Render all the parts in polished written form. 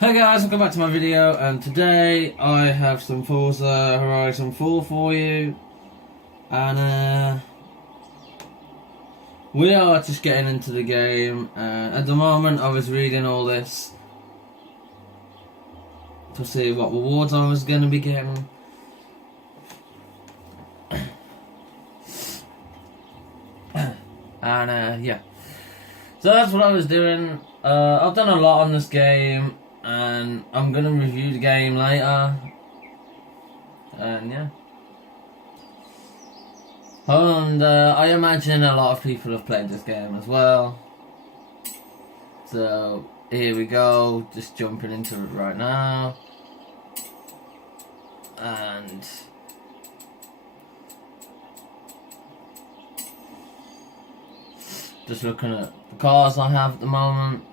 Hey guys, welcome back to my video, and today I have some Forza Horizon 4 for you, and we are just getting into the game. At the moment I was reading all this to see what rewards I was going to be getting. And yeah, so that's what I was doing. I've done a lot on this game, and I'm gonna review the game later. And yeah, and I imagine a lot of people have played this game as well. So here we go, just jumping into it right now, and just looking at the cars I have at the moment.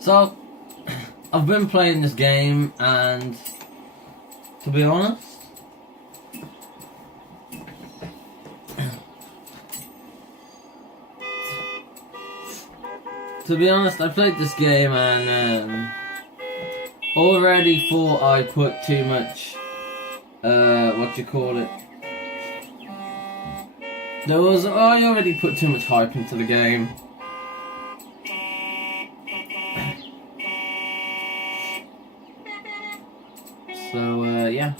So, I've been playing this game, and to be honest, I played this game and already thought I put too much, I already put too much hype into the game. So, yeah.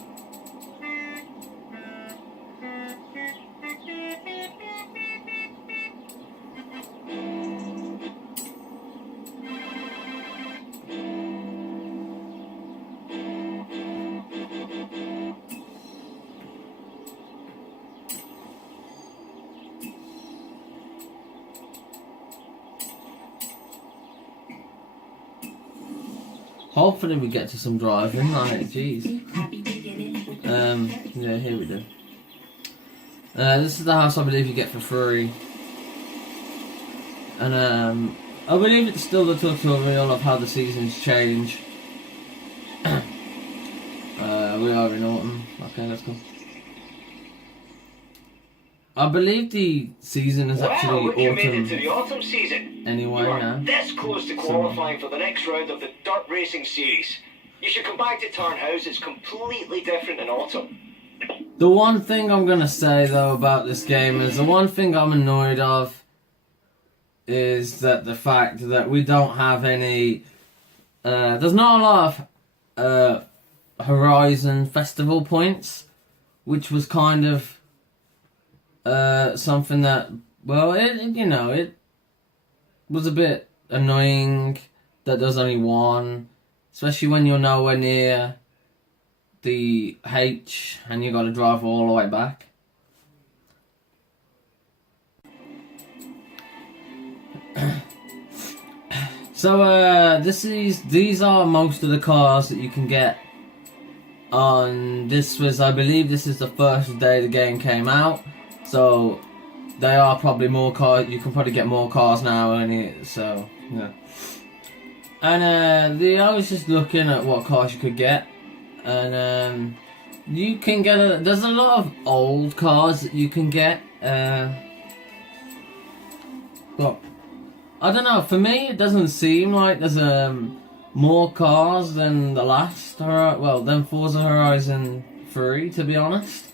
Hopefully we get to some driving, like, jeez. Yeah, here we do. This is the house I believe you get for free. And, I believe it's still the tutorial of how the seasons change. We are in autumn. Okay, let's go. I believe the season is actually you made it to the autumn season. Anyway, you are now. this close to qualifying for the next round of the Dirt Racing Series. You should come back to Turnhouse. It's completely different in autumn. The one thing I'm gonna say though about this game is the one thing I'm annoyed of is that the fact that we don't have any. There's not a lot of Horizon Festival points, which was kind of something that, well, it was a bit annoying that there's only one, especially when you're nowhere near the H and you got to drive all the way back. So these are most of the cars that you can get on this. I believe this is the first day the game came out. So, they are probably more cars. You can probably get more cars now, so, yeah. And, I was just looking at what cars you could get. And, you can get there's a lot of old cars that you can get. But, I don't know, for me it doesn't seem like there's, more cars than the last, than Forza Horizon 3, to be honest.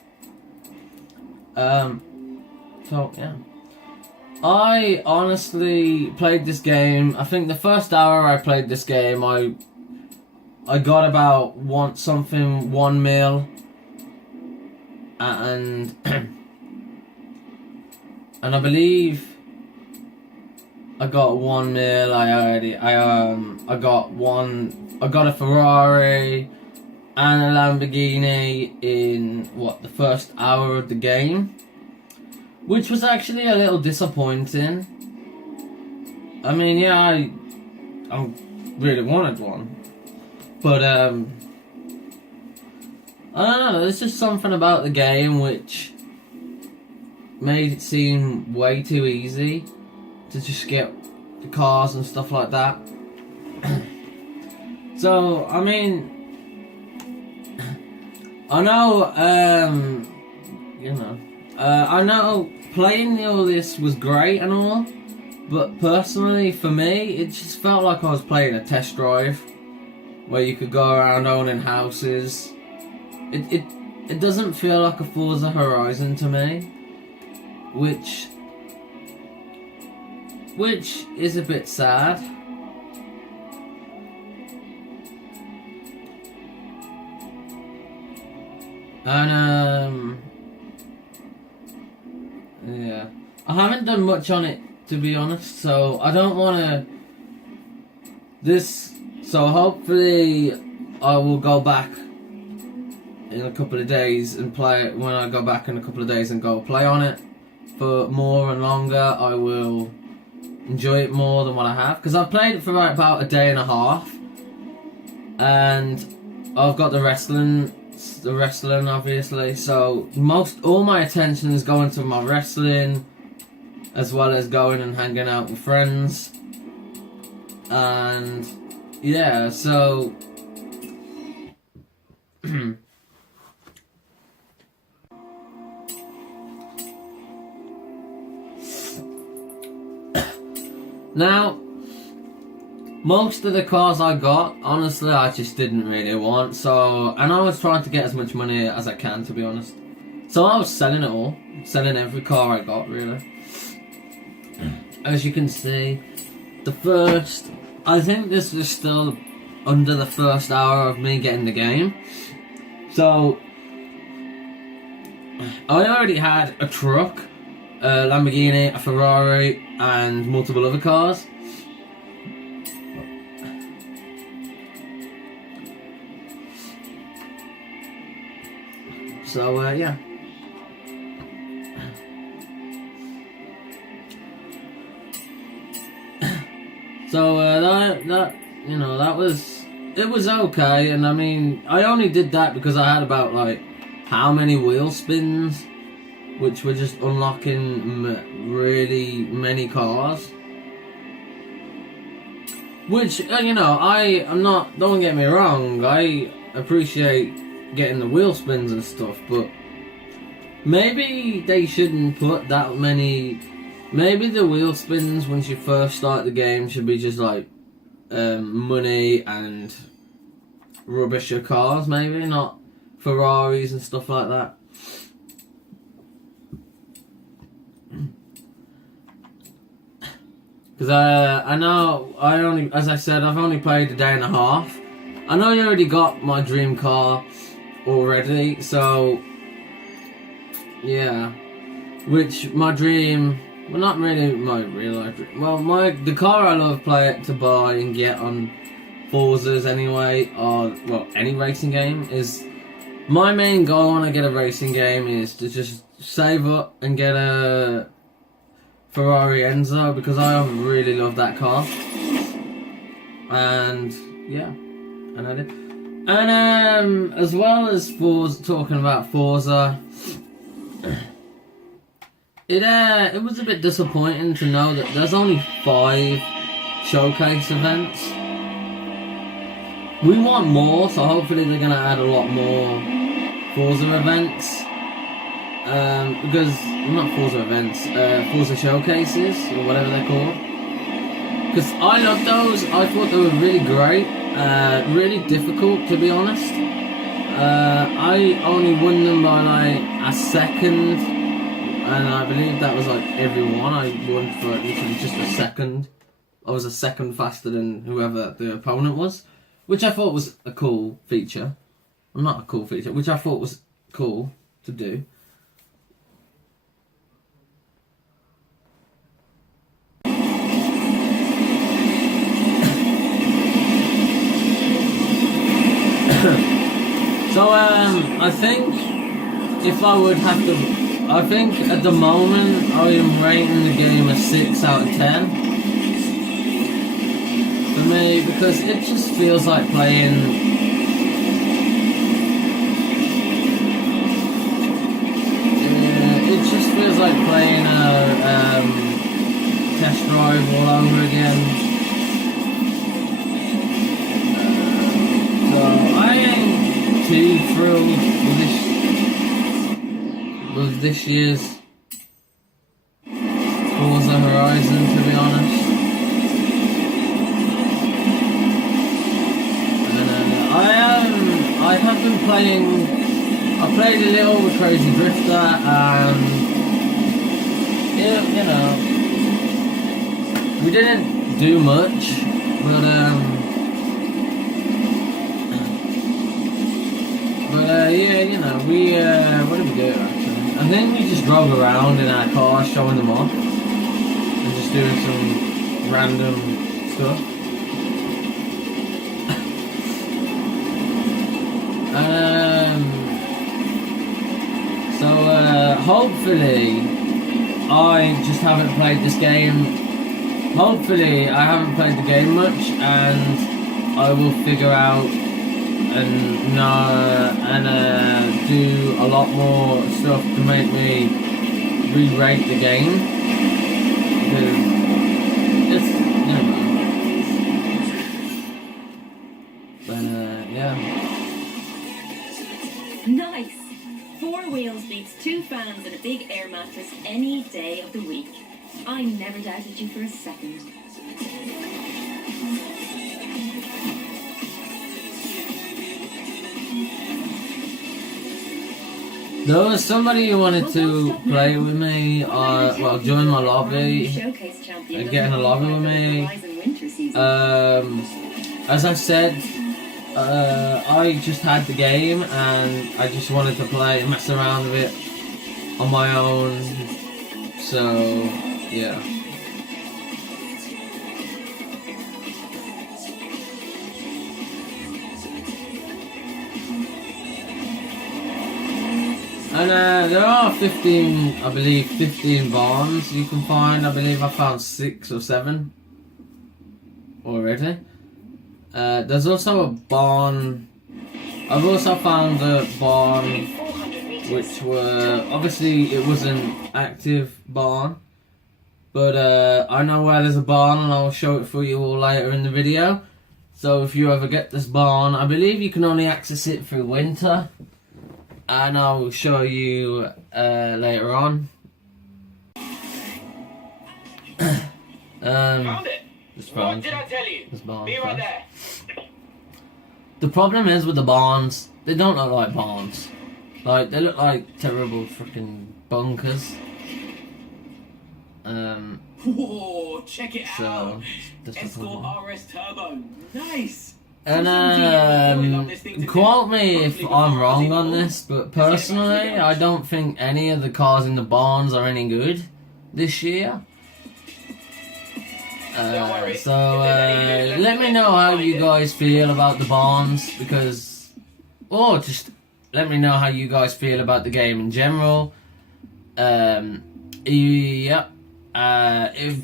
So, yeah. I honestly played this game. I think the first hour I played this game, I got about 1 mil. And and I believe I got 1 mil. I got a Ferrari and a Lamborghini in the first hour of the game, which was actually a little disappointing. I mean, yeah, I really wanted one, but I don't know. There's just something about the game which made it seem way too easy to just get the cars and stuff like that. So, I mean, I know, I know playing all this was great and all, but personally for me, it just felt like I was playing a test drive, where you could go around owning houses. It doesn't feel like a Forza Horizon to me, which is a bit sad. And yeah, I haven't done much on it, to be honest, so I don't want to so hopefully I will go back in a couple of days and play it. When I go back in a couple of days and go play on it for more and longer, I will enjoy it more than what I have, because I've played it for about a day and a half, and I've got the wrestling obviously, so all my attention is going to my wrestling, as well as going and hanging out with friends. And yeah, so now, most of the cars I got, honestly, I just didn't really want. So, and I was trying to get as much money as I can, to be honest. So I was selling it all, selling every car I got, really. As you can see, I think this was still under the first hour of me getting the game. So, I already had a truck, a Lamborghini, a Ferrari, and multiple other cars. So, yeah. So, it was okay, and I mean, I only did that because I had about, like, how many wheel spins, which were just unlocking really many cars. Which, I'm not, don't get me wrong, I appreciate getting the wheel spins and stuff, but maybe they shouldn't put that many. Maybe the wheel spins once you first start the game should be just like money and rubbish of cars, maybe, not Ferraris and stuff like that. Because I know as I said, I've only played a day and a half. I know I already got my dream car already, so yeah. Which my dream, well, not really my real life dream. Well, the car I love to buy and get on Forzas anyway, or well, any racing game, is my main goal when I get a racing game is to just save up and get a Ferrari Enzo, because I really love that car. And yeah, and I did. And as well as talking about Forza, it was a bit disappointing to know that there's only 5 showcase events. We want more, so hopefully they're gonna add a lot more Forza events. Because not Forza events, Forza showcases or whatever they're called. Because I love those. I thought they were really great. Really difficult, to be honest. I only won them by like a second, and I believe that was like every one. I won for literally just a second. I was a second faster than whoever the opponent was, which I thought was a cool feature. Well, not a cool feature, which I thought was cool to do. So, I think if I would have to, I think at the moment I am rating the game a 6 out of 10 for me, because it just feels like playing. It just feels like playing a test drive all over again. So I ain't too thrilled with with this year's Forza Horizon, to be honest. I have been playing. I played a little with Crazy Drifter, and you know, we didn't do much, but yeah, you know, we what did we do actually? I think we just drove around in our car, showing them off, and just doing some random stuff. So hopefully I just haven't played this game. Hopefully I haven't played the game much, and I will figure out and do a lot more stuff to make me re-rate the game, because it's, you know. But yeah. Nice! 4 wheels beats 2 fans and a big air mattress any day of the week. I never doubted you for a second. There was somebody who wanted to play with me, well, join my lobby, and get in a lobby with me. As I said, I just had the game and I just wanted to play, mess around with it on my own. So, yeah. And there are 15, I believe, 15 barns you can find. I believe I found 6 or 7 already. There's also a barn. I've also found a barn which were, obviously it was an active barn, but I know where there's a barn and I'll show it for you all later in the video. So if you ever get this barn, I believe you can only access it through winter, and I'll show you later on. Found it. What did I tell you? Be right there. The problem is with the barns, they don't look like barns. Like, they look like terrible freaking bunkers. Whoa, check it out. Escort RS Turbo. Nice. And quote me if I'm wrong on this, but personally, I don't think any of the cars in the barns are any good this year. Let me know how you guys feel about the barns, because, or just let me know how you guys feel about the game in general.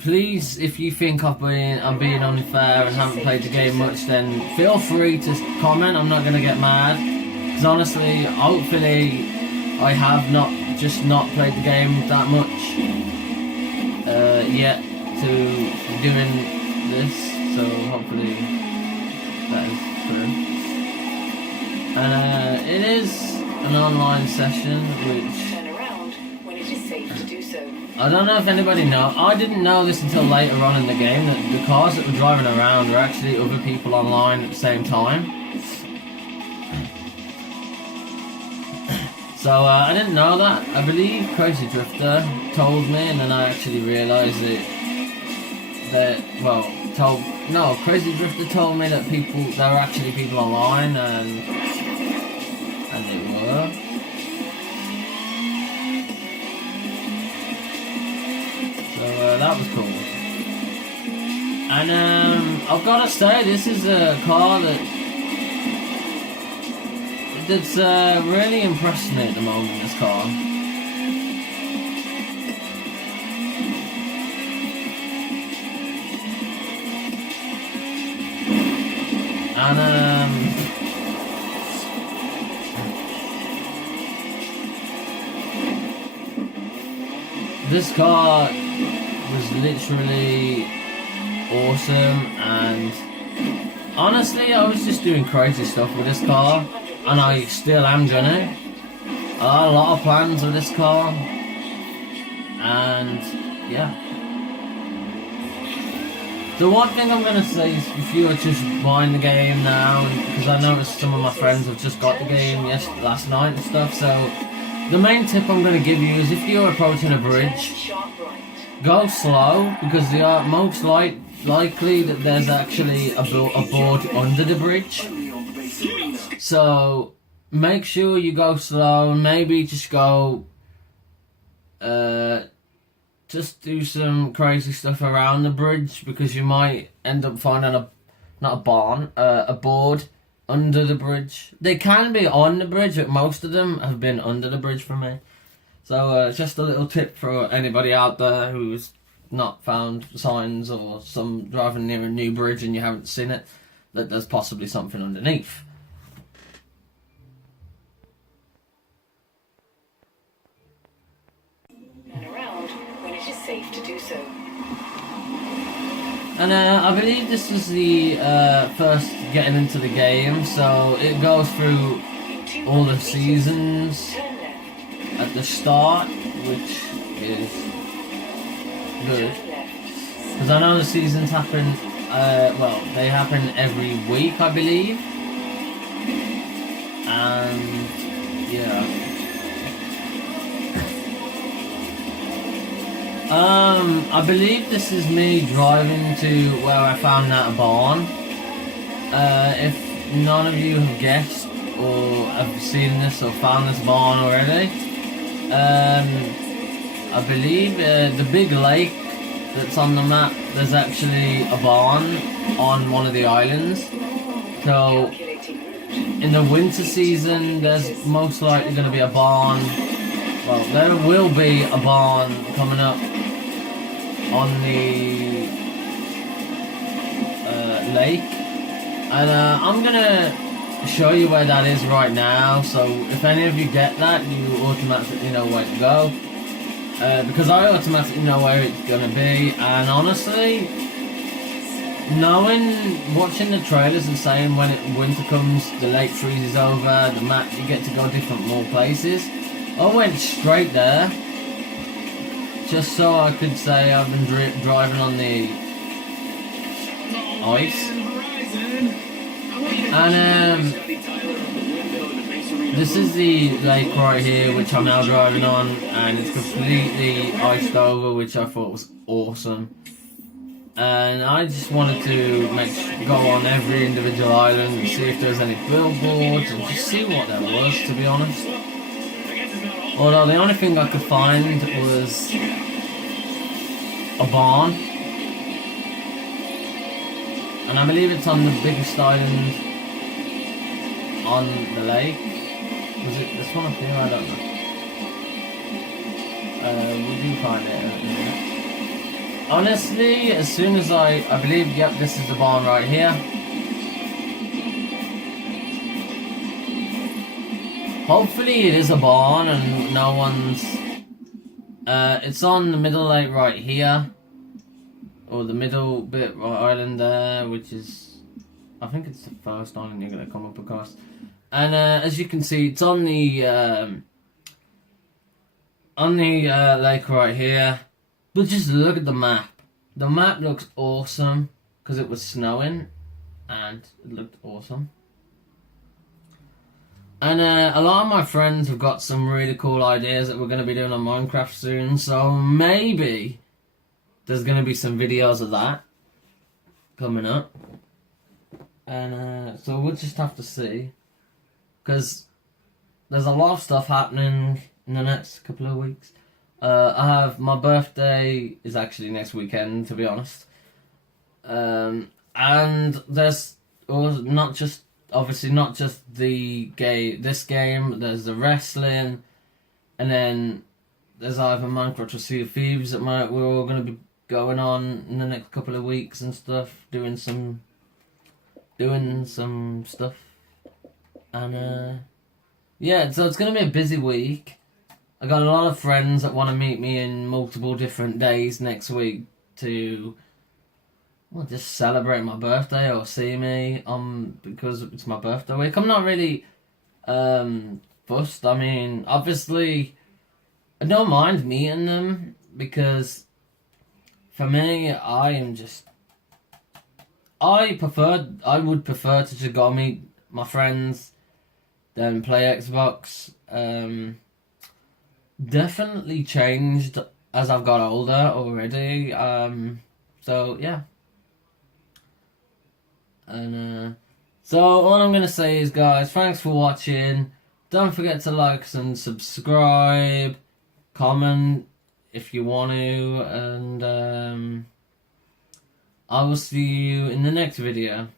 Please, if you think I'm being unfair and haven't played the game much, then feel free to comment. I'm not gonna get mad, because honestly, hopefully, I have not played the game that much yet to doing this, so hopefully that is true. It is an online session, which Turn around when it is safe to do so. I don't know if anybody knows. I didn't know this until later on in the game, that the cars that were driving around were actually other people online at the same time. So I didn't know that. I believe Crazy Drifter told me, and then I actually realised Crazy Drifter told me that there were actually people online, and they were. So that was cool. And I've got to say, this is a car that's really impressed me at the moment, this car. And this car was literally awesome, and honestly I was just doing crazy stuff with this car, and I still am gonna. A lot of plans with this car, and yeah. The one thing I'm gonna say is, if you are just buying the game now, because I noticed some of my friends have just got the game last night and stuff, so the main tip I'm gonna give you is, if you're approaching a bridge, go slow, because they are most likely that there's actually a board under the bridge. So make sure you go slow, and maybe just go, just do some crazy stuff around the bridge, because you might end up finding a board under the bridge. They can be on the bridge, but most of them have been under the bridge for me. So just a little tip for anybody out there who's not found signs, or some driving near a new bridge and you haven't seen it, that there's possibly something underneath. And around when it is safe to do so. And I believe this was the first getting into the game, so it goes through all the seasons Turn left. at the start, which is good. Turn left. Because I know the seasons happen, they happen every week, I believe. And, yeah. I believe this is me driving to where I found that barn. If none of you have guessed, or have seen this, or found this barn already, I believe the big lake that's on the map, there's actually a barn on one of the islands. So in the winter season, there's most likely going to be a barn. Well, there will be a barn coming up on the lake, and I'm going to show you where that is right now. So if any of you get that, you automatically know where to go. Because I automatically know where it's gonna be, and honestly, watching the trailers and saying when winter comes, the lake freezes over, the map, you get to go more places. I went straight there, just so I could say I've been driving on the ice. And this is the lake right here, which I'm now driving on, and it's completely iced over, which I thought was awesome. And I just wanted to go on every individual island and see if there's any billboards, and just see what there was, to be honest. Although the only thing I could find was a barn, and I believe it's on the biggest island on the lake. Was it this one up here? I don't know. We do find it. Honestly, as soon as I believe, yep, this is the barn right here. Hopefully it is a barn and no one's... it's on the middle lake right here. Or the middle bit island there, which is... I think it's the first island you're going to come up across. And as you can see, it's on the lake right here. But just look at the map. The map looks awesome because it was snowing, and it looked awesome. And a lot of my friends have got some really cool ideas that we're going to be doing on Minecraft soon. So maybe there's going to be some videos of that coming up. And so we'll just have to see. Because there's a lot of stuff happening in the next couple of weeks. I have, my birthday is actually next weekend, to be honest. And there's not just this game, there's the wrestling, and then there's either Minecraft or Sea of Thieves that we're all going to be going on in the next couple of weeks and stuff, doing some stuff. And yeah, so it's going to be a busy week. I got a lot of friends that want to meet me in multiple different days next week to, well, just celebrate my birthday or see me because it's my birthday week. I'm not really fussed. I mean, obviously, I don't mind meeting them because for me, I would prefer to just go meet my friends than play Xbox. Definitely changed as I've got older already. So yeah. And so all I'm gonna say is, guys, thanks for watching. Don't forget to like and subscribe, comment if you want to, and I will see you in the next video.